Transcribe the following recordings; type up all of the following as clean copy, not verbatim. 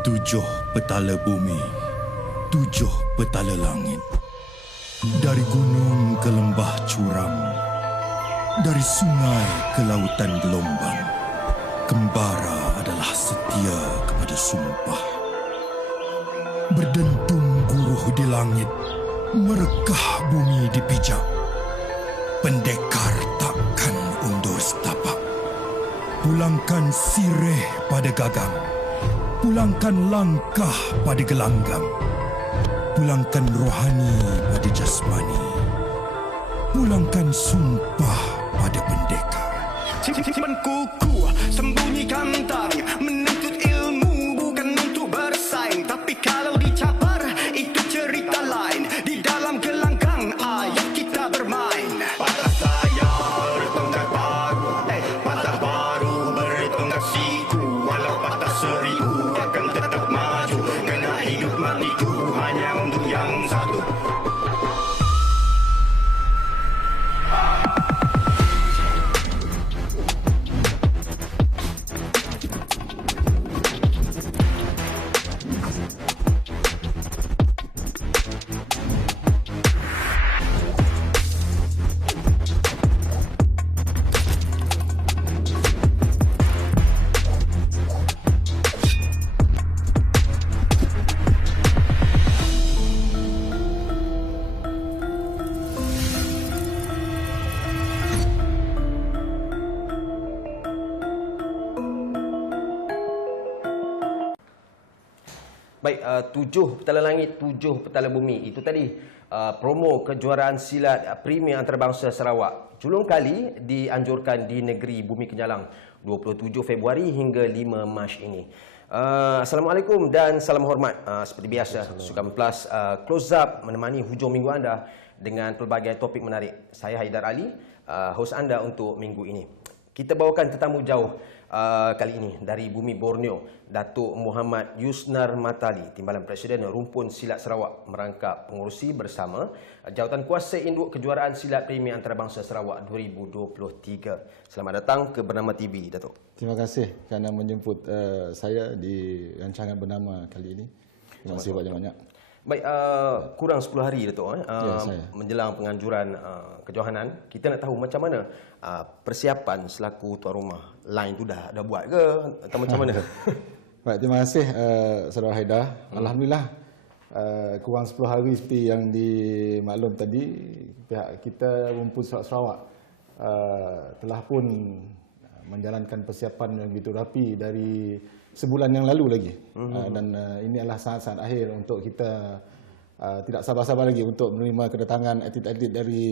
Tujuh petala bumi, tujuh petala langit. Dari gunung ke lembah curam, dari sungai ke lautan gelombang, Kembara adalah setia kepada sumpah. Berdentum guruh di langit, merekah bumi dipijak. Pendekar takkan undur setapak. Pulangkan sirih pada gagang, pulangkan langkah pada gelanggang, pulangkan rohani pada jasmani, pulangkan sumpah pada pendekar. Simpan kuku, sembunyikan taring, menuntut ilmu bukan untuk bersaing. Tapi kalau dicabar, itu cerita lain. Di dalam gelanggang ayat kita bermain. Patah saya bertonggak baru, patah baru bertonggak siku. Walau patah seribu akan tetap maju. Kena hidup matiku hanya untuk yang satu. Baik, tujuh petala langit, tujuh petala bumi. Itu tadi promo kejuaraan silat Premier Antarabangsa Sarawak. Julung kali dianjurkan di negeri Bumi Kenyalang 27 Februari hingga 5 Mac ini. Assalamualaikum dan salam hormat. Seperti biasa, Sukan Plus close up menemani hujung minggu anda dengan pelbagai topik menarik. Saya Haidar Ali, host anda untuk minggu ini. Kita bawakan tetamu jauh kali ini dari bumi Borneo, Datuk Muhammad Yusnar Matali, Timbalan Presiden Rumpun Silat Sarawak, merangkap pengurusi bersama Jawatan Kuasa Induk Kejuaraan Silat Premier Antarabangsa Sarawak 2023. Selamat datang ke Bernama TV, Datuk. Terima kasih kerana menjemput saya di rancangan Bernama kali ini. Terima kasih banyak-banyak. Baik, kurang 10 hari, Datuk, saya. menjelang penganjuran kejohanan. Kita nak tahu macam mana persiapan selaku tuan rumah. Line tu dah buat ke atau macam mana? Baik, terima kasih Saudara Haidar. Alhamdulillah, kurang 10 hari seperti yang dimaklum tadi, pihak kita Rumpun Silat Sarawak telah pun menjalankan persiapan yang begitu rapi dari sebulan yang lalu lagi. Dan ini adalah saat-saat akhir untuk kita tidak sabar-sabar lagi untuk menerima kedatangan atlet-atlet dari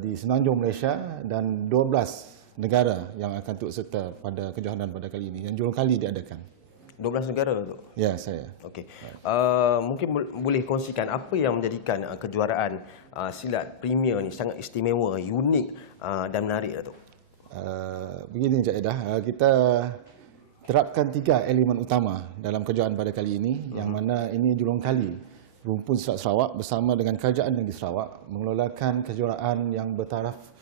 di Semenanjung Malaysia dan 12 negara yang akan turut serta pada kejohanan pada kali ini yang julung kali diadakan. 12 negara, Datuk? Ya, saya. Okey. Mungkin boleh kongsikan apa yang menjadikan kejuaraan silat Premier ni sangat istimewa, unik dan menarik, Datuk? Begini Encik Edah, kita terapkan 3 elemen utama dalam kejuaraan pada kali ini, yang mana ini julung kali Rumpun Silat Sarawak bersama dengan Kerajaan Negeri Sarawak mengelolakan kejuaraan yang bertaraf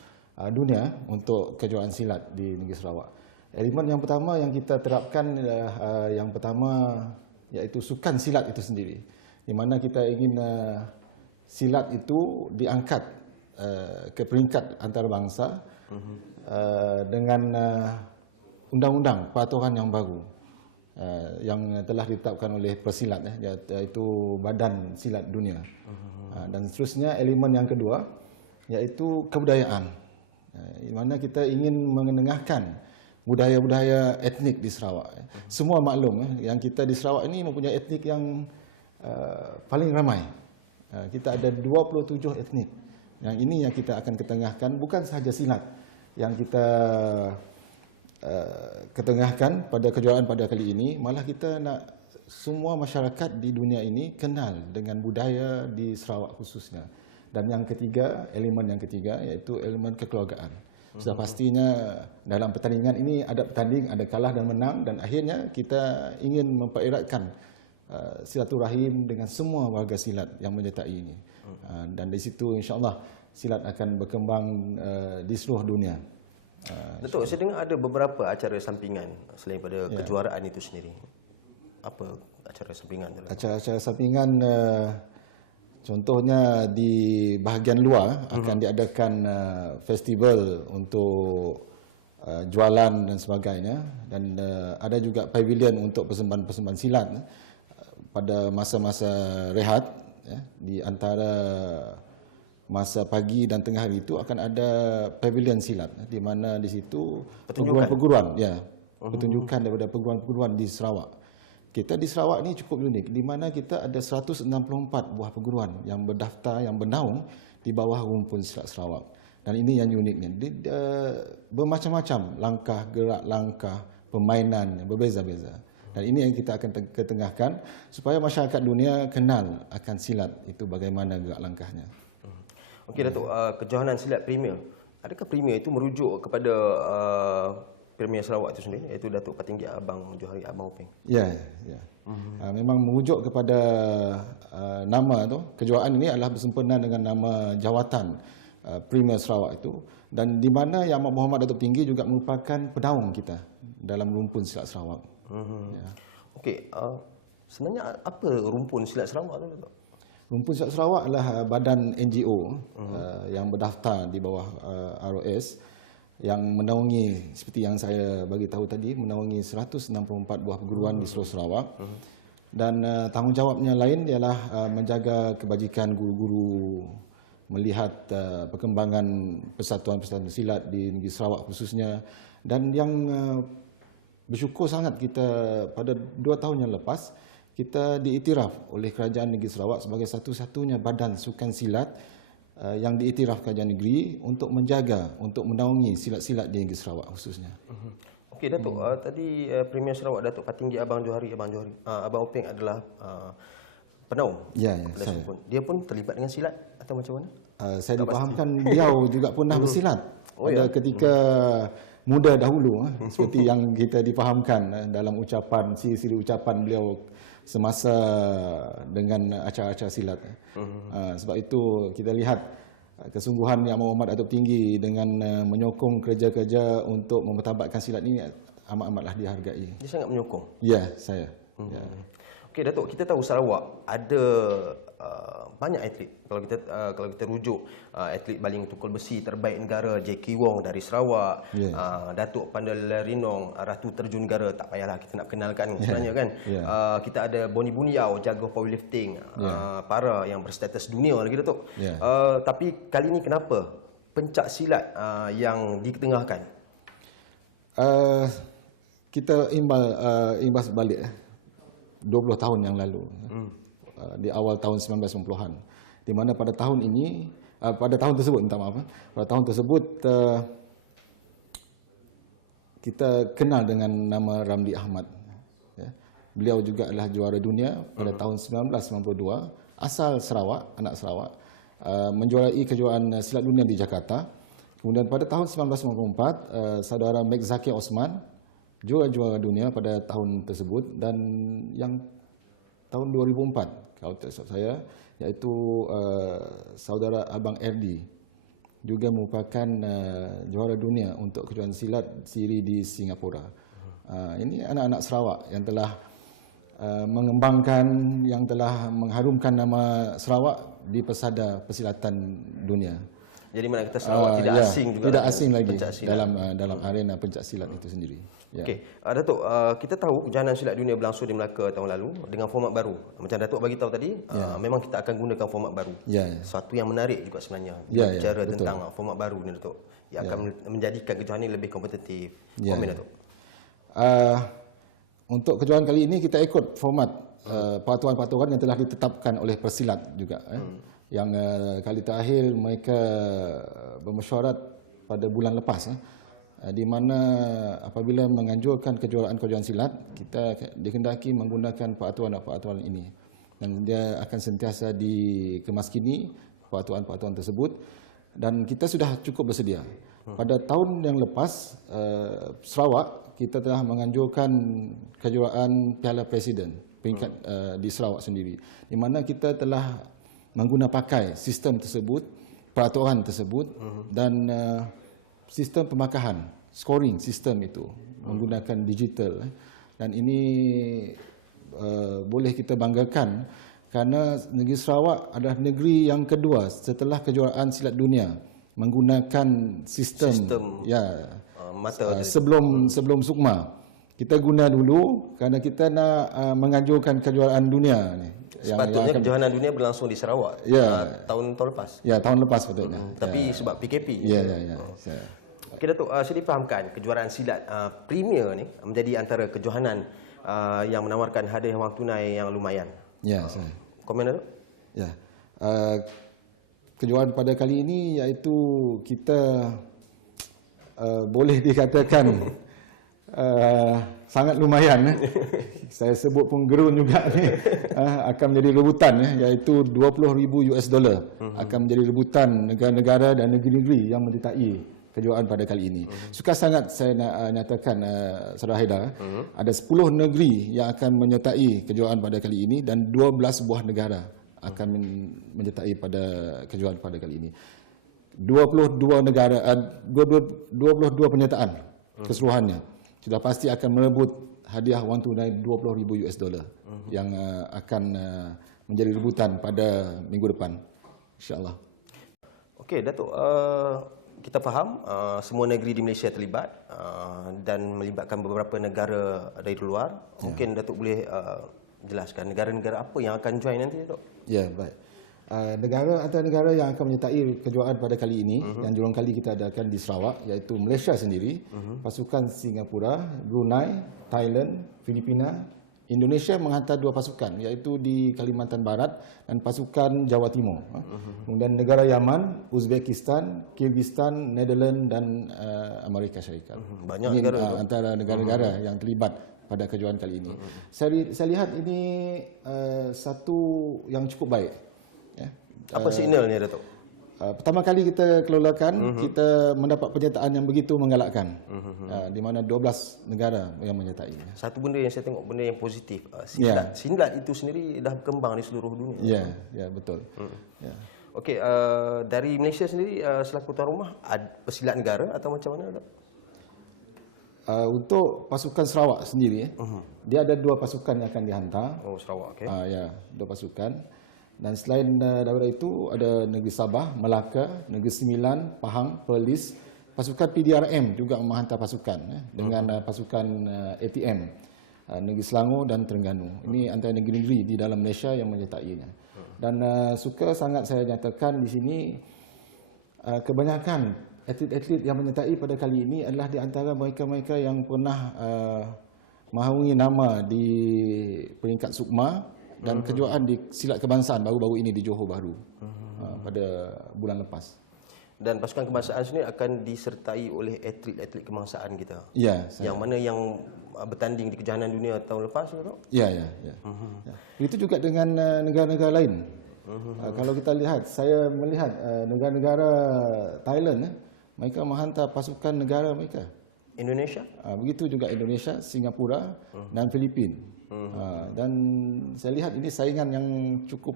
dunia untuk kejuaraan silat di Negeri Sarawak. Elemen yang pertama yang kita terapkan adalah yang pertama iaitu sukan silat itu sendiri, di mana kita ingin silat itu diangkat ke peringkat antarabangsa dengan undang-undang peraturan yang baru yang telah ditetapkan oleh Persilat, iaitu Badan Silat Dunia. Dan seterusnya elemen yang kedua iaitu kebudayaan, di mana kita ingin mengenengahkan budaya-budaya etnik di Sarawak. Semua maklum yang kita di Sarawak ini mempunyai etnik yang paling ramai. Kita ada 27 etnik. Yang ini yang kita akan ketengahkan, bukan sahaja silat yang kita ketengahkan pada kejuaraan pada kali ini, malah kita nak semua masyarakat di dunia ini kenal dengan budaya di Sarawak khususnya. Dan yang ketiga, elemen yang ketiga iaitu elemen kekeluargaan. Sudah pastinya dalam pertandingan ini ada bertanding, ada kalah dan menang, dan akhirnya kita ingin mempereratkan silaturahim dengan semua warga silat yang menyertai ini. Dan di situ insya-Allah silat akan berkembang di seluruh dunia. Datuk, saya dengar ada beberapa acara sampingan selain pada kejuaraan itu sendiri. apa acara sampingan tu? Acara-acara sampingan contohnya di bahagian luar akan diadakan festival untuk jualan dan sebagainya, dan ada juga pavilion untuk persembahan-persembahan silat pada masa-masa rehat, ya, di antara masa pagi dan tengah hari itu akan ada pavilion silat di mana di situ perguruan-perguruan, ya, pertunjukan daripada perguruan-perguruan di Sarawak. Kita di Sarawak ni cukup unik di mana kita ada 164 buah perguruan yang berdaftar, yang bernaung di bawah rumpun silat Sarawak. Dan ini yang uniknya. Bermacam-macam langkah, gerak langkah, permainan berbeza-beza. Dan ini yang kita akan ketengahkan supaya masyarakat dunia kenal akan silat itu bagaimana gerak langkahnya. Okey Datuk, kejohanan silat Premier. Adakah Premier itu merujuk kepada Premier Sarawak itu sendiri, iaitu Datuk Patinggi Abang Johari Abang Openg? Ya, ya. Memang merujuk kepada nama tu. Kejuaraan ini adalah bersempena dengan nama jawatan Premier Sarawak itu, dan di mana Yang Amat Berhormat Datuk Tinggi juga merupakan penaung kita dalam rumpun silat Sarawak. Ya. Okey, sebenarnya apa rumpun silat Sarawak tu Datuk? Rumpun Silat Sarawak adalah badan NGO yang berdaftar di bawah ROS yang menaungi, seperti yang saya bagi tahu tadi, menaungi 164 buah perguruan di seluruh Sarawak. Dan tanggungjawabnya lain ialah menjaga kebajikan guru-guru, melihat perkembangan persatuan-persatuan silat di negeri Sarawak khususnya. Dan yang bersyukur sangat kita pada 2 tahun yang lepas, kita diiktiraf oleh Kerajaan Negeri Sarawak sebagai satu-satunya badan sukan silat yang diiktiraf Kerajaan Negeri untuk menjaga, untuk menaungi silat-silat di negeri Sarawak khususnya. Okey Datuk, tadi Premier Sarawak Datuk Patinggi Abang Johari Abang Openg adalah penaung. Ya, ya, saya. Dia pun terlibat dengan silat atau macam mana? Saya dipahamkan beliau juga pernah bersilat pada ya? ketika muda dahulu, seperti yang kita dipahamkan dalam ucapan, siri-siri ucapan beliau semasa dengan acara-acara silat. Sebab itu kita lihat kesungguhan Yang Amat Datuk Tinggi dengan menyokong kerja-kerja untuk mempertabatkan silat ini amat-amatlah dihargai. Dia sangat menyokong. Ya, saya. Ya. Okey Datuk, kita tahu Sarawak ada banyak atlet. Kalau kita rujuk atlet baling tukul besi terbaik negara Jackie Wong dari Sarawak, Datuk Pandal Rinong, Ratu Terjun Negara, tak payahlah kita nak kenalkan sebenarnya kan. Kita ada Boni Buniau, jago powerlifting, para yang berstatus dunia lagi Datuk. Tapi kali ini kenapa pencak silat yang diketengahkan? Kita imbas balik 20 tahun yang lalu, di awal tahun 1990-an, di mana pada tahun ini, pada tahun tersebut, minta maaf, pada tahun tersebut kita kenal dengan nama Ramli Ahmad. Ya. Beliau juga adalah juara dunia pada tahun 1992, asal Sarawak, anak Sarawak, menjuarai kejuaraan silat dunia di Jakarta. Kemudian pada tahun 1994, saudara Meg Zakir Osman juara dunia pada tahun tersebut, dan yang tahun 2004 kalau tak silap saya, iaitu saudara Abang Erdi juga merupakan juara dunia untuk kejuaraan silat siri di Singapura. Ini anak-anak Sarawak yang telah mengembangkan, yang telah mengharumkan nama Sarawak di pesada persilatan dunia. Jadi mana kata Sarawak tidak asing juga. Tidak asing lagi dalam arena pencak silat itu sendiri. Ya. Okey, Datuk, kita tahu kejohanan silat dunia berlangsung di Melaka tahun lalu dengan format baru. Macam Datuk bagi tahu tadi, memang kita akan gunakan format baru. Suatu yang menarik juga sebenarnya. Bicara tentang format baru ni Datuk, yang akan menjadikan kejohanan ini lebih kompetitif. Komen Datuk. Untuk kejohanan kali ini kita ikut format peraturan-peraturan yang telah ditetapkan oleh Persilat juga. Yang kali terakhir mereka bermesyuarat pada bulan lepas, di mana apabila menganjurkan kejuaraan-kejuaraan silat, kita dikehendaki menggunakan peraturan-peraturan ini, dan dia akan sentiasa dikemaskini peraturan-peraturan tersebut, dan kita sudah cukup bersedia. Pada tahun yang lepas, Sarawak kita telah menganjurkan kejuaraan Piala Presiden peringkat di Sarawak sendiri, di mana kita telah mengguna pakai sistem tersebut, peraturan tersebut, dan sistem pemakahan, scoring sistem itu menggunakan digital, dan ini boleh kita banggakan kerana negeri Sarawak adalah negeri yang kedua setelah kejuaraan silat dunia menggunakan sistem mata sebelum SUKMA. Kita guna dulu kerana kita nak menganjurkan kejuaraan dunia ni. Sepatutnya kejohanan dunia berlangsung di Sarawak tahun lepas. Ya, tahun lepas sepatutnya. Tapi sebab PKP. Ya. Okey Datuk, saya difahamkan kejuaraan silat Premier ni menjadi antara kejohanan yang menawarkan hadiah wang tunai yang lumayan. Ya, saya. Komen Datuk? Ya. Kejuaraan pada kali ini iaitu kita boleh dikatakan sangat lumayan. Saya sebut pun gerun juga ni. Akan menjadi rebutan iaitu $20,000 akan menjadi rebutan negara-negara dan negeri-negeri yang menyertai kejuaraan pada kali ini. Suka sangat saya nak nyatakan Saudara Haidar, ada 10 negeri yang akan menyertai kejuaraan pada kali ini dan 12 buah negara akan menyertai pada kejuaraan pada kali ini. 22 negara 22 penyertaan keseluruhannya sudah pasti akan merebut hadiah wang tunai $20,000 yang akan menjadi rebutan pada minggu depan, insya-Allah. Okey Datuk, kita faham semua negeri di Malaysia terlibat dan melibatkan beberapa negara dari luar. Mungkin Datuk boleh jelaskan negara-negara apa yang akan join nanti Datuk? Ya, baik. Antara negara yang akan menyertai kejuaraan pada kali ini yang jurung kali kita adakan di Sarawak iaitu Malaysia sendiri, pasukan Singapura, Brunei, Thailand, Filipina, Indonesia menghantar 2 pasukan iaitu di Kalimantan Barat dan pasukan Jawa Timur. Kemudian negara Yaman, Uzbekistan, Kyrgyzstan, Netherlands dan Amerika Syarikat. Banyak ini negara antara negara-negara yang terlibat pada kejuaraan kali ini. Saya lihat ini satu yang cukup baik. Apa signalnya Datuk? Pertama kali kita kelolakan, kita mendapat penyertaan yang begitu menggalakkan, di mana 12 negara yang menyertai. Satu benda yang saya tengok, benda yang positif, silat itu sendiri dah berkembang di seluruh dunia. Ya, betul. Okey, dari Malaysia sendiri selaku tuan rumah, pesilat negara atau macam mana Datuk? Untuk pasukan Sarawak sendiri, dia ada 2 pasukan yang akan dihantar. Oh, Sarawak, okey. 2 pasukan. Dan selain daripada itu, ada negeri Sabah, Melaka, negeri Sembilan, Pahang, Perlis. Pasukan PDRM juga menghantar pasukan dengan pasukan ATM, negeri Selangor dan Terengganu. Ini antara negeri-negeri di dalam Malaysia yang menyertainya. Dan suka sangat saya nyatakan di sini, kebanyakan atlet-atlet yang menyertai pada kali ini adalah di antara mereka-mereka yang pernah mengharungi nama di peringkat SUKMA dan kejuaraan di silat kebangsaan baru-baru ini di Johor Bahru pada bulan lepas. Dan pasukan kebangsaan sini akan disertai oleh atlet-atlet kebangsaan kita. Ya, yang mana yang bertanding di kejohanan dunia tahun lepas tu? Ya. Itu juga dengan negara-negara lain. Kalau kita lihat, saya melihat negara-negara Thailand, mereka menghantar pasukan negara mereka. Indonesia? Begitu juga Indonesia, Singapura dan Filipina. Dan saya lihat ini saingan yang cukup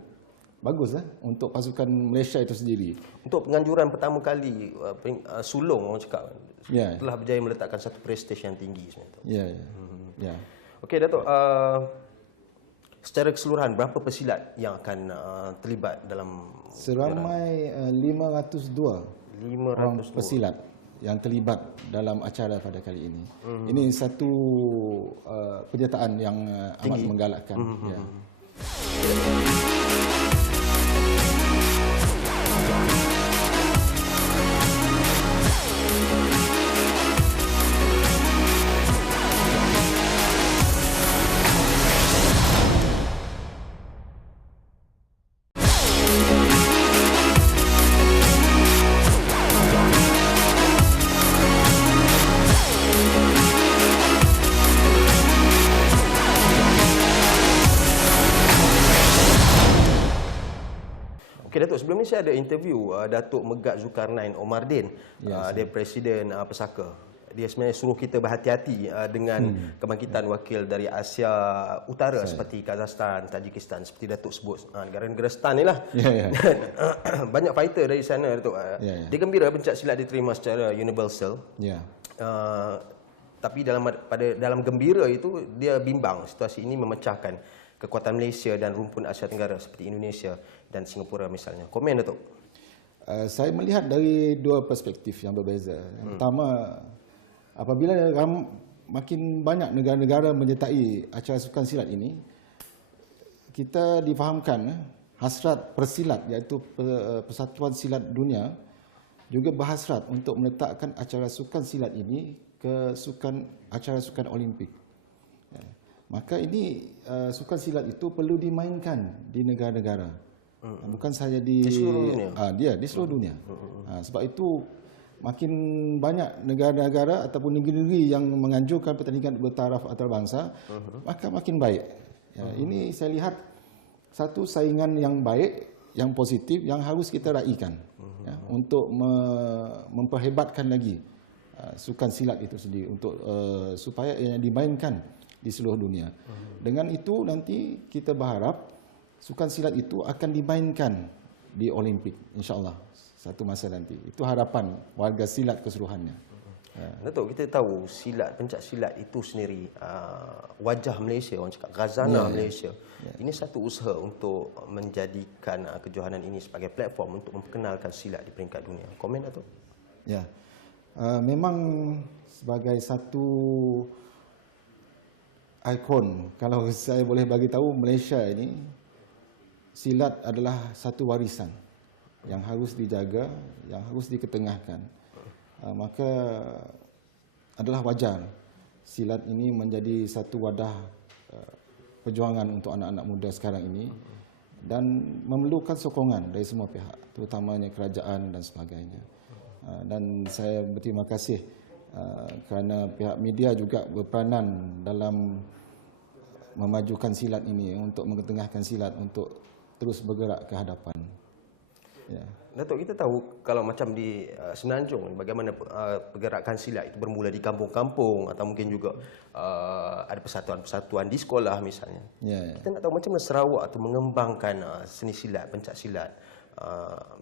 bagus untuk pasukan Malaysia itu sendiri. Untuk penganjuran pertama kali sulung orang cakap telah berjaya meletakkan satu prestij yang tinggi sebenarnya. Ya. Okey Datuk, secara keseluruhan berapa pesilat yang akan terlibat dalam seramai 502 orang pesilat yang terlibat dalam acara pada kali ini. Ini satu penyertaan yang amat menggalakkan. Okey Datuk, sebelum ni saya ada interview Datuk Megat Zulkarnain Omardin, dia Presiden Pesaka. Dia sebenarnya suruh kita berhati-hati dengan kebangkitan wakil dari Asia Utara seperti Kazakhstan, Tajikistan, seperti Datuk sebut negara-negara stan ni lah. Banyak fighter dari sana Datuk. Dia gembira pencak silat diterima secara universal. Tapi dalam gembira itu dia bimbang situasi ini memecahkan kekuatan Malaysia dan rumpun Asia Tenggara seperti Indonesia dan Singapura misalnya. Komen Datuk. Saya melihat dari dua perspektif yang berbeza. Yang pertama, apabila makin banyak negara-negara menyertai acara sukan silat ini, kita difahamkan hasrat persilat iaitu Persatuan Silat Dunia juga berhasrat untuk meletakkan acara sukan silat ini ke acara sukan Olimpik. Maka ini sukan silat itu perlu dimainkan di negara-negara. Bukan sahaja di seluruh dunia. Di seluruh dunia. Sebab itu makin banyak negara-negara ataupun negeri-negeri yang menganjurkan pertandingan bertaraf antarabangsa, maka makin baik. Ini saya lihat satu saingan yang baik, yang positif, yang harus kita raikan untuk memperhebatkan lagi sukan silat itu sendiri untuk supaya dimainkan di seluruh dunia. Dengan itu nanti kita berharap sukan silat itu akan dimainkan di Olimpik, insya-Allah satu masa nanti. Itu harapan warga silat keseluruhannya. Datuk, kita tahu pencak silat itu sendiri wajah Malaysia, orang cakap khazanah Malaysia. Ini satu usaha untuk menjadikan kejohanan ini sebagai platform untuk memperkenalkan silat di peringkat dunia. Komen Datuk? Ya. Memang sebagai satu ikon, kalau saya boleh bagi tahu, Malaysia ini silat adalah satu warisan yang harus dijaga, yang harus diketengahkan. Maka adalah wajar silat ini menjadi satu wadah perjuangan untuk anak-anak muda sekarang ini dan memerlukan sokongan dari semua pihak, terutamanya kerajaan dan sebagainya. Dan saya berterima kasih kerana pihak media juga berperanan dalam memajukan silat ini untuk mengetengahkan silat untuk terus bergerak ke hadapan. Ya. Datuk, kita tahu kalau macam di Semenanjung bagaimana pergerakan silat itu bermula di kampung-kampung atau mungkin juga ada persatuan-persatuan di sekolah misalnya. Ya. Kita nak tahu macam mana Sarawak tu mengembangkan seni silat, pencak silat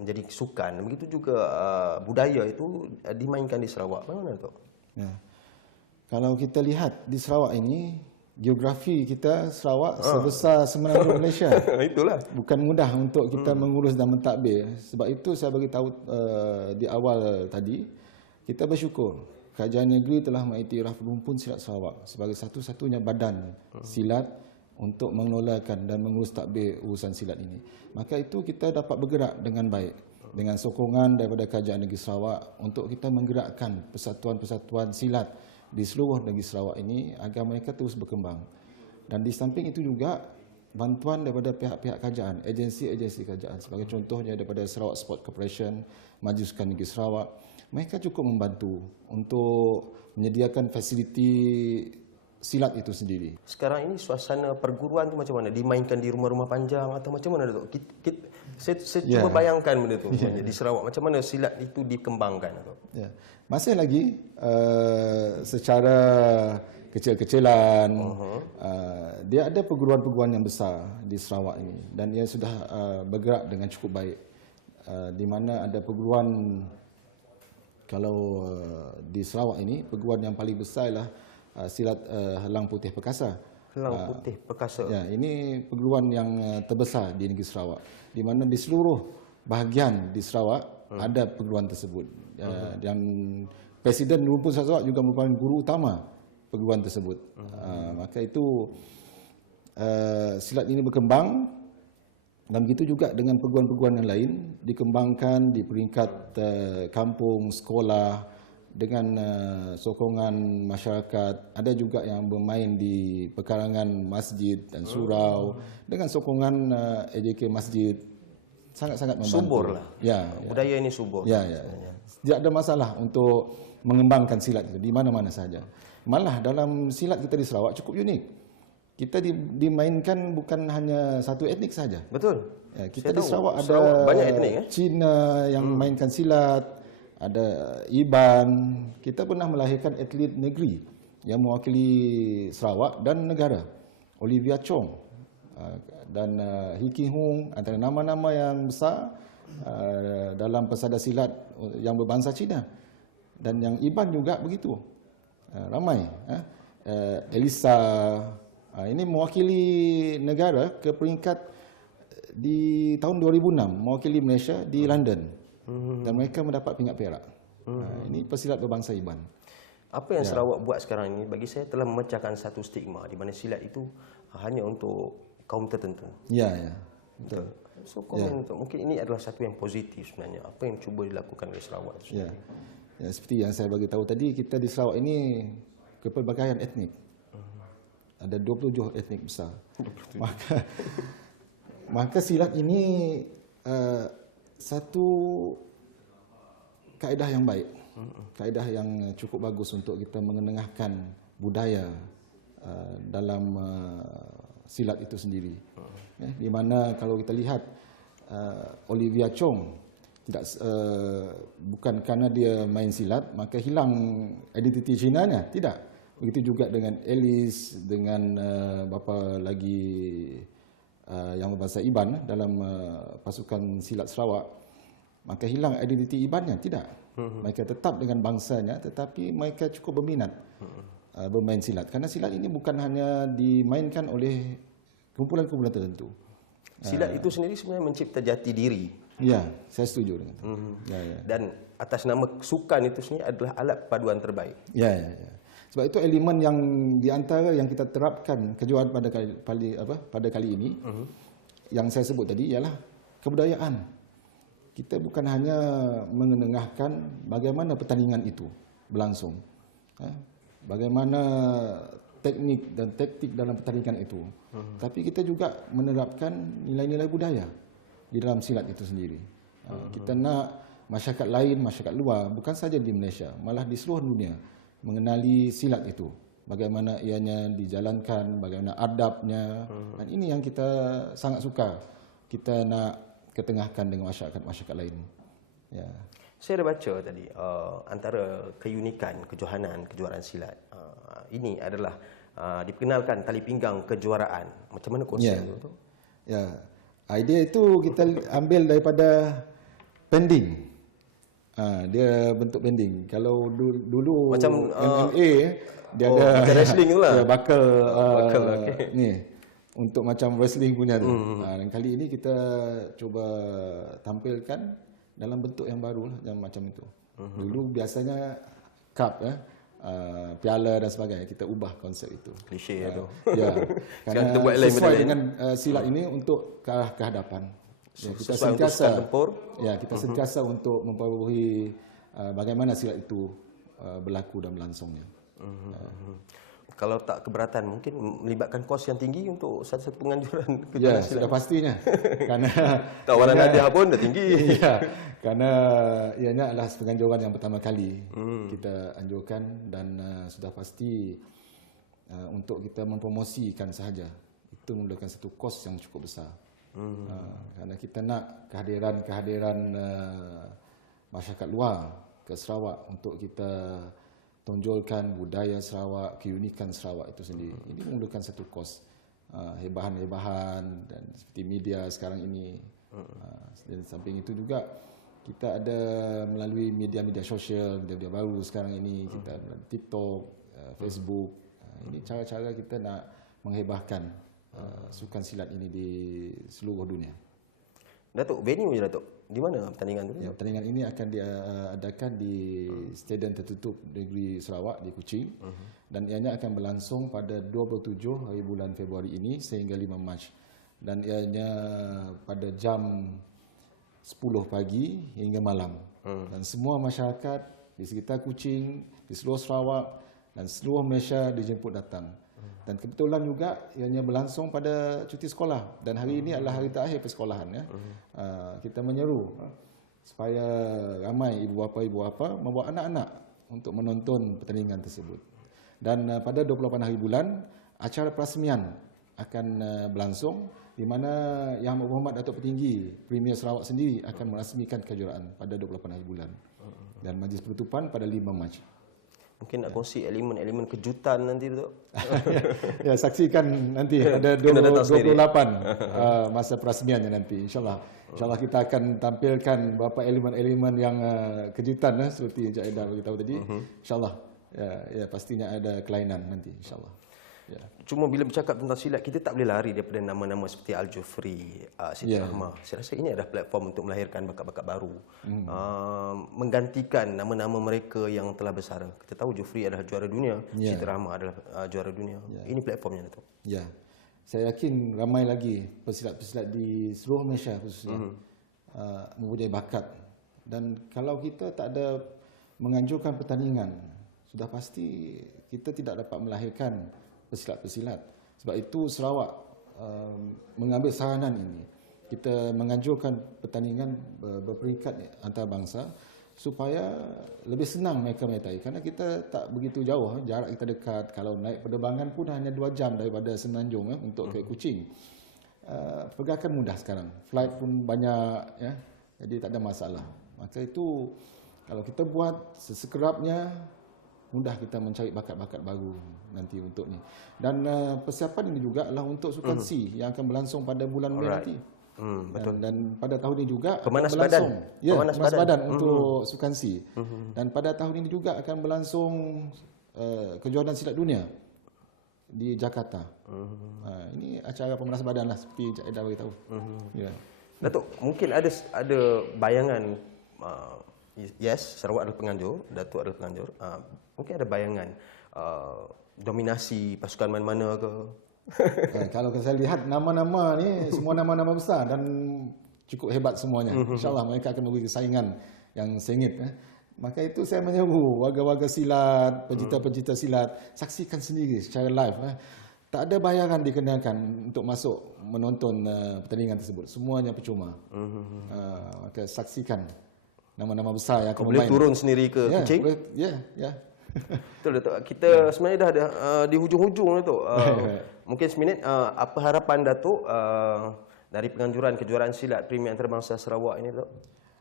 menjadi sukan. Begitu juga budaya itu dimainkan di Sarawak. Bagaimana Datuk? Ya. Kalau kita lihat di Sarawak ini, geografi kita Sarawak sebesar Semenanjung Malaysia. Itulah. Bukan mudah untuk kita mengurus dan mentadbir. Sebab itu saya bagi tahu di awal tadi, kita bersyukur Kerajaan Negeri telah mengiktiraf Rumpun Silat Sarawak sebagai satu-satunya badan silat untuk mengelolakan dan mengurus tadbir urusan silat ini. Maka itu kita dapat bergerak dengan baik dengan sokongan daripada Kerajaan Negeri Sarawak untuk kita menggerakkan persatuan-persatuan silat di seluruh negeri Sarawak ini agar mereka terus berkembang. Dan di samping itu juga bantuan daripada pihak-pihak kerajaan, agensi-agensi kerajaan, sebagai contohnya daripada Sarawak Sport Corporation, Majlis Sukan Negeri Sarawak, mereka cukup membantu untuk menyediakan fasiliti silat itu sendiri. Sekarang ini suasana perguruan tu macam mana? Dimainkan di rumah-rumah panjang atau macam mana Datuk? Saya cuba bayangkan benda tu di Sarawak. Macam mana silat itu dikembangkan Datuk? Ya. Masih lagi secara kecil-kecilan, dia ada perguruan-perguruan yang besar di Sarawak ini dan ia sudah bergerak dengan cukup baik. Di mana ada perguruan, kalau di Sarawak ini, perguruan yang paling besar ialah silat Helang Putih Perkasa. Helang Putih Perkasa. Ya, ini perguruan yang terbesar di negeri Sarawak, di mana di seluruh bahagian di Sarawak ada perguruan tersebut. Dan Presiden Rumpun Silat Sarawak juga merupakan guru utama perguruan tersebut. Maka itu silat ini berkembang dan begitu juga dengan perguruan-perguruan yang lain dikembangkan di peringkat kampung, sekolah dengan sokongan masyarakat. Ada juga yang bermain di pekarangan masjid dan surau dengan sokongan AJK Masjid. Sangat-sangat membantu. Subur lah. Ya, budaya ini subur. Ya. Tidak ada masalah untuk mengembangkan silat itu di mana-mana saja. Malah dalam silat kita di Sarawak cukup unik. Kita dimainkan bukan hanya satu etnik saja. Betul. Ya, kita di Sarawak ada banyak etnik. Cina yang mainkan silat, ada Iban. Kita pernah melahirkan atlet negeri yang mewakili Sarawak dan negara, Olivia Chong dan Hiki Hung, antara nama-nama yang besar dalam pesada silat yang berbangsa Cina. Dan yang Iban juga begitu. ramai. Elisa ini mewakili negara ke peringkat di tahun 2006, mewakili Malaysia di London. Dan mereka mendapat peringkat perak. Ini pesilat berbangsa Iban. Apa yang Sarawak buat sekarang ini bagi saya telah memecahkan satu stigma di mana silat itu hanya untuk kaum tertentu. Ya, betul. So komen untuk mungkin ini adalah satu yang positif sebenarnya. Apa yang cuba dilakukan oleh Sarawak? Ya, seperti yang saya bagi tahu tadi, kita di Sarawak ini kepelbagaian etnik. Ada 27 etnik besar. Maka silat ini satu kaedah yang baik, kaedah yang cukup bagus untuk kita mengenengahkan budaya dalam silat itu sendiri. Di mana kalau kita lihat Olivia Chong bukan kerana dia main silat maka hilang identiti Cina-nya, tidak. Begitu juga dengan Alice, dengan bapa lagi yang berbahasa Iban dalam pasukan silat Sarawak. Maka hilang identiti Ibannya, tidak. Mereka tetap dengan bangsanya tetapi mereka cukup berminat bermain silat. Kerana silat ini bukan hanya dimainkan oleh kumpulan-kumpulan tertentu. Silat itu sendiri sebenarnya mencipta jati diri. Ya, saya setuju dengan itu. Dan atas nama sukan itu sendiri adalah alat paduan terbaik. Ya. Sebab itu elemen yang di antara yang kita terapkan kejuaraan pada kali ini, yang saya sebut tadi ialah kebudayaan. Kita bukan hanya mengenengahkan bagaimana pertandingan itu berlangsung, bagaimana teknik dan taktik dalam pertandingan itu, tapi kita juga menerapkan nilai-nilai budaya di dalam silat itu sendiri. Kita nak masyarakat lain, masyarakat luar, bukan saja di Malaysia, malah di seluruh dunia mengenali silat itu, bagaimana ianya dijalankan, bagaimana adabnya, dan ini yang kita sangat suka kita nak ketengahkan dengan masyarakat-masyarakat lain. Ya. Saya dah baca tadi antara keunikan kejuaraan silat ini adalah diperkenalkan tali pinggang kejuaraan. Macam mana konsep itu? Ya, idea itu kita ambil daripada pending. Dia bentuk pending. Kalau dulu macam MMA dia ada macam wrestling tu lah. Dia bakal okay. Ni untuk macam wrestling punya tu. Dan kali ini kita cuba tampilkan dalam bentuk yang baru lah, macam itu. Dulu biasanya cup, piala dan sebagainya. Kita ubah konsep itu. Klise tu. Ya, Sekarang kita kerana buat lain sesuai benda dengan silat ini untuk ke arah kehadapan. Ya, kita sesuai untuk sukan tempur. Ya, kita sentiasa untuk memperolehi bagaimana silat itu berlaku dan berlangsungnya. Kalau tak keberatan, mungkin melibatkan kos yang tinggi untuk satu-satu penganjuran Ya, kejuaraan silat. sudah pastinya. Kerana tawaran hadiah pun dah tinggi. Ya, kerana ianya adalah penganjuran yang pertama kali kita anjurkan dan sudah pasti untuk kita mempromosikan sahaja itu memerlukan satu kos yang cukup besar. Kerana kita nak kehadiran masyarakat luar ke Sarawak untuk kita tonjolkan budaya Sarawak, keunikan Sarawak itu sendiri. Ini memerlukan satu kos, hebahan-hebahan dan seperti media sekarang ini. Dan samping itu juga kita ada melalui media-media sosial, media baru sekarang ini, kita TikTok, Facebook. Ini cara-cara kita nak menghebahkan sukan silat ini di seluruh dunia. Datuk, venue je Datuk. Di mana pertandingan tu? Ya, pertandingan ini akan diadakan di Stadium Tertutup Negeri Sarawak di Kuching dan ianya akan berlangsung pada 27 hari bulan Februari ini sehingga 5 Mac. Dan ianya pada jam 10 pagi hingga malam. Dan semua masyarakat di sekitar Kuching, di seluruh Sarawak dan seluruh Malaysia dijemput datang. Dan kebetulan juga ianya berlangsung pada cuti sekolah dan hari ini adalah hari terakhir persekolahan. Kita menyeru supaya ramai ibu bapa membawa anak-anak untuk menonton pertandingan tersebut. Dan pada 28 hari bulan acara perasmian akan berlangsung di mana Yang Berhormat Datuk Petinggi Premier Sarawak sendiri akan merasmikan kejuaraan pada 28 hari bulan. Dan majlis penutupan pada 5 Mac. Mungkin nak kongsi elemen-elemen kejutan nanti tu. Ya, saksikan nanti pada 28 masa perasmiannya nanti. InsyaAllah kita akan tampilkan beberapa elemen-elemen yang kejutan seperti Encik Aida beritahu tadi. InsyaAllah Ya, pastinya ada kelainan nanti insya-Allah. Ya. Cuma bila bercakap tentang silat, kita tak boleh lari daripada nama-nama seperti Al-Jufri, Siti Rahmah. Saya rasa ini adalah platform untuk melahirkan bakat-bakat baru. Menggantikan nama-nama mereka yang telah bersara. Kita tahu Jufri adalah juara dunia, Siti Rahmah adalah juara dunia. Ini platformnya, Datuk. Ya. Saya yakin ramai lagi pesilat-pesilat di seluruh Malaysia khususnya mempunyai bakat. Dan kalau kita tak ada menganjurkan pertandingan, sudah pasti kita tidak dapat melahirkan pesilat-pesilat. Sebab itu Sarawak mengambil saranan ini. Kita menganjurkan pertandingan berperingkat antarabangsa supaya lebih senang mereka menyertai. Kerana kita tak begitu jauh, jarak kita dekat. Kalau naik penerbangan pun hanya 2 jam daripada Semenanjung untuk ke Kuching. Pergerakan mudah sekarang. Flight pun banyak, ya. Jadi tak ada masalah. Maka itu kalau kita buat sesekerapnya, mudah kita mencari bakat-bakat baru nanti untuk ni. Dan persiapan ini juga adalah untuk Sukan C yang akan berlangsung pada bulan Mei nanti. Betul. Dan pada tahun ini juga Pemanas akan berlangsung. badan. Ya, Pemanas pemanas badan. badan untuk Sukan C. Dan pada tahun ini juga akan berlangsung kejuaraan silat dunia di Jakarta. Ini acara pemanas badan lah seperti Encik Aida beritahu. Ya. Datuk, mungkin ada bayangan, yes, Sarawak adalah penganjur, Datuk adalah penganjur. Mungkin ada bayangan dominasi pasukan mana-mana ke? Kalau saya lihat nama-nama ni semua nama-nama besar dan cukup hebat semuanya. InsyaAllah mereka akan memberi saingan yang sengit. Maka itu saya menyeru warga-warga silat, pencipta-pencipta silat, saksikan sendiri secara live. Tak ada bayaran dikenakan untuk masuk menonton pertandingan tersebut. Semuanya percuma. Maka saksikan nama-nama besar yang akan Boleh turun sendiri ke Kuching? Ya. Betul, Datuk. Kita sebenarnya dah ada di hujung-hujung, Datuk. Mungkin seminit, apa harapan Datuk dari penganjuran kejuaraan silat Premier Antarabangsa Sarawak ini, Datuk?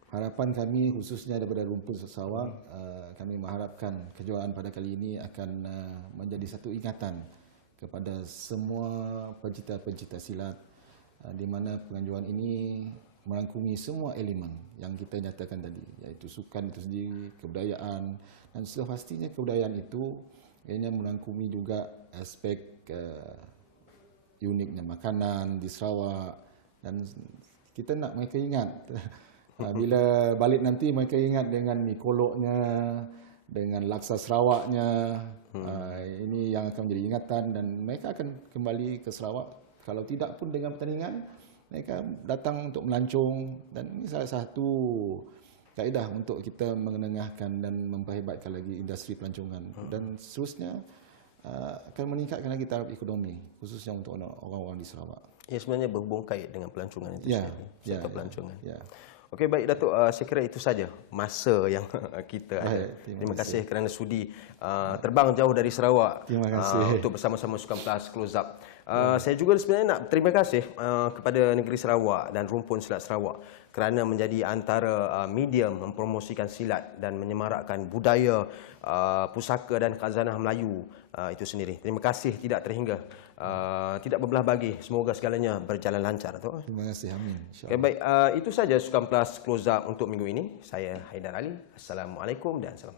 Harapan kami khususnya daripada rumpun Sarawak, kami mengharapkan kejuaraan pada kali ini akan menjadi satu ingatan kepada semua pencipta-pencipta silat, di mana penganjuran ini merangkumi semua elemen yang kita nyatakan tadi, iaitu sukan itu sendiri, kebudayaan, dan sudah pastinya kebudayaan itu ianya merangkumi juga aspek uniknya makanan di Sarawak, dan kita nak mereka ingat bila balik nanti mereka ingat dengan mi koloknya, dengan laksa Sarawaknya. Ini yang akan menjadi ingatan dan mereka akan kembali ke Sarawak. Kalau tidak pun dengan pertandingan, mereka datang untuk melancong, dan ini salah satu kaedah untuk kita mengenengahkan dan memperhebatkan lagi industri pelancongan. Dan seterusnya akan meningkatkan lagi taraf ekonomi, khususnya untuk orang-orang di Sarawak. Ya, sebenarnya berhubung kait dengan pelancongan itu sendiri. Sektor pelancongan. Ya. Okey, baik Datuk, saya kira itu saja masa yang kita ada. Terima kasih kerana sudi terbang jauh dari Sarawak untuk bersama-sama Sukan Plus Close Up. Saya juga sebenarnya nak terima kasih kepada negeri Sarawak dan rumpun silat Sarawak kerana menjadi antara medium mempromosikan silat dan menyemarakkan budaya, pusaka dan khazanah Melayu itu sendiri. Terima kasih tidak terhingga, tidak berbelah bagi. Semoga segalanya berjalan lancar. Terima kasih, amin. Okay, baik, itu saja Sukan Plus Close Up untuk minggu ini. Saya Haidar Ali. Assalamualaikum dan salam.